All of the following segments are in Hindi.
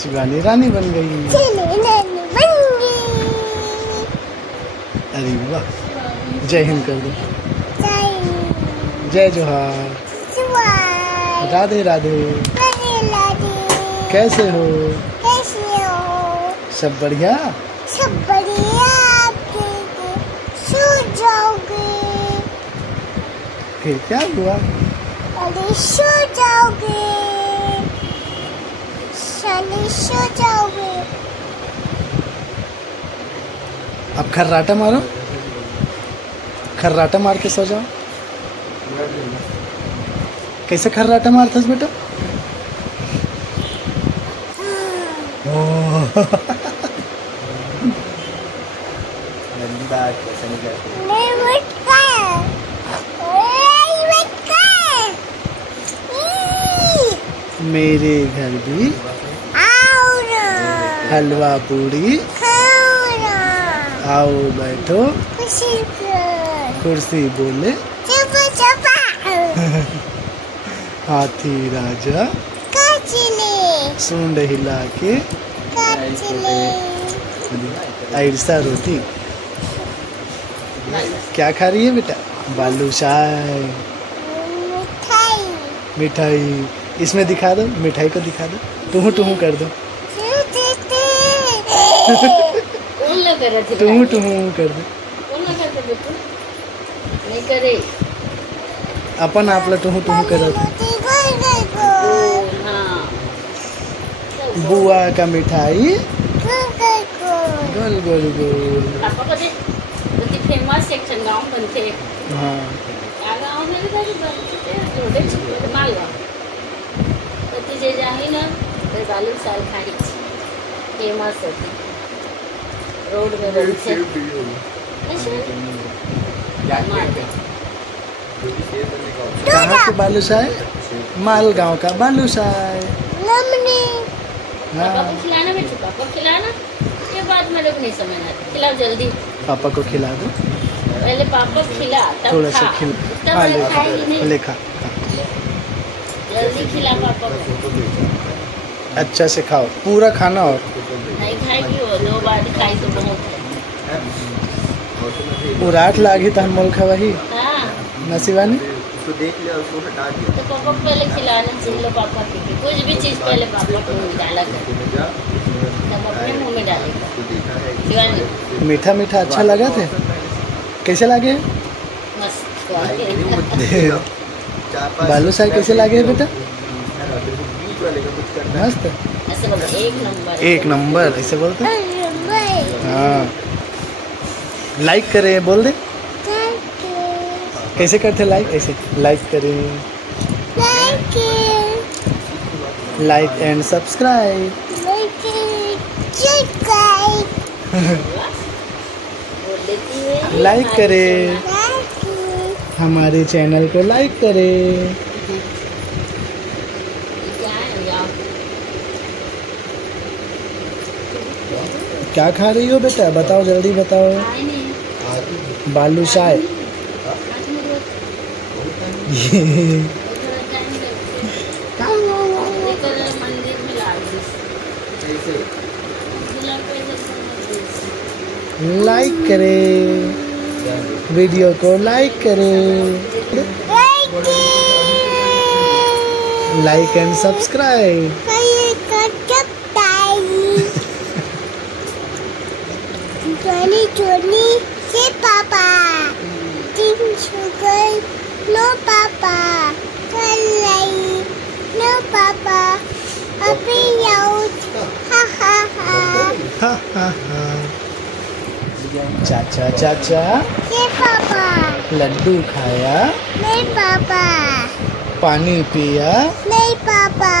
शिवानी रानी बन गई। अरे वाह, जय हिंद कर दो। जय जोहार। राधे राधे। कैसे हो? सब बढ़िया। सब बढ़िया। सो जाओगे? फिर क्या हुआ? अरे सो जाओगे, साले सो जाओगे। अब खर्राटा मारो, खर्राटा मार के सो जाओ। कैसे खर्राटा मारता बेटा? मेरे घर भी हलवा पूरी, आओ बैठो कुर्सी बोले, हाथी राजा सूंड हिला के, ऐसा रोटी। क्या खा रही है बेटा? बालूशाही। मिठाई इसमें दिखा दो, मिठाई को दिखा दो, टूहू टूहू कर दो। टूहू टूहू कर दो। नहीं करे अपन आपला टूहू टूहू कर दो। बुआ का मिठाई गोल गोल गोल। पापा को दे, फेमस सेक्शन गाँव बनते। हाँ गाँव में बनते मालगाव जे जाही ना तर बालूशाही खाई फेमस होती रोड में बनते। कहाँ से बालूशाही? मालगांव का बालूशाही। पापा को खिलाना बेटा, पापा को खिलाना। ये बात मेरे को नहीं समझ आती। खिलाओ जल्दी। पापा को खिला दो। पहले पापा को खिला तब थोड़ा सा खिला। हाँ ले खा। जल्दी खिला पापा को। अच्छा से खाओ, पूरा खाना। और नहीं खाएगी वो, 2 बार खाई तो बहुत है। उराट लागी तो हम मोल खा वही। हाँ नसीबानी उसको देख लिया, उसको हटा दिया। तो पापा को पहले खिलाना चाहिए। पापा की कुछ भी चीज़ पहले पापा को डाला कर, तब अपने मुँह में डालेगा। मीठा मीठा अच्छा लगा थे? कैसे लगे? मस्त। बालूशाही कैसे लगे बेटा? मस्त, एक नंबर। एक नंबर ऐसे बोलते। हाँ लाइक करें बोल दे। कैसे करते लाइक? ऐसे लाइक करें, लाइक एंड सब्सक्राइब। लाइक करें, हमारे चैनल को लाइक करें। क्या खा रही हो बेटा? बताओ जल्दी बताओ। बालूशाही। लाइक करें, वीडियो को लाइक करें, लाइक एंड सब्सक्राइब। जोनी से पापा तीन शुगर नो पापा चल रही नो पापा अभी आउट हा हा हा। चाचा चाचा से पापा लड्डू खाया? नहीं पापा। पानी पिया? नहीं पापा।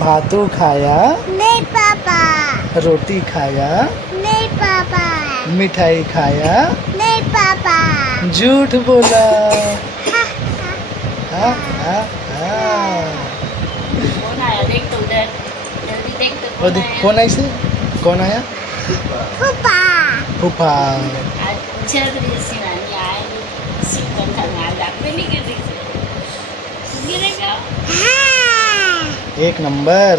भातू खाया? नहीं पापा। रोटी खाया? नहीं पापा। मिठाई खाया? नहीं पापा। झूठ बोला। कौन आया देख तो उधर, जल्दी देख तो कौन आया। कौन ऐसे? कौन आया? फूफा। फूफा। अच्छा तो शिवानी आएगी, सिक्कर खाना लगने नहीं गिर गिरेगा। एक नंबर।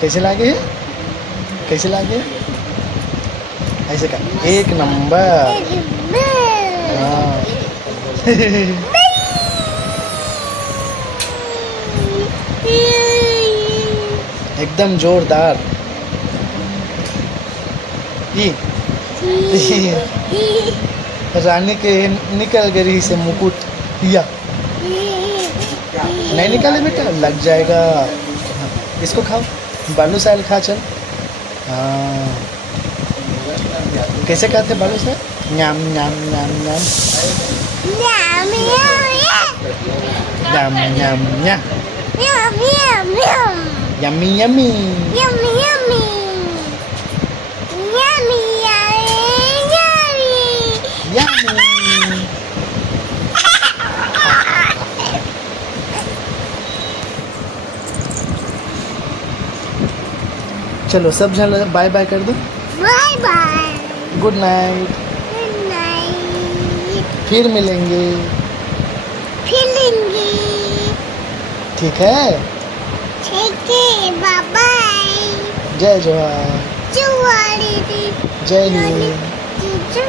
कैसे लागे? कैसे लागे? ऐसे कर, 1 नंबर। हाँ। एकदम जोरदार। ई रानी के निकल गई से मुकुट। या नहीं निकाले बेटा, लग जाएगा। इसको खाओ, बालू साल खा चल। हाँ, कैसे खाते बालू साल? न्याम न्याम न्याम न्याम न्याम न्याम न्याम, यम्मी यम्मी। चलो सब जन बाय बाय कर दो। Bye bye. Good night. Good night. फिर मिलेंगे। फिलेंगे। ठीक है। ठीक है, बाय बाय। जय जोहार। जय जय हिंद। जय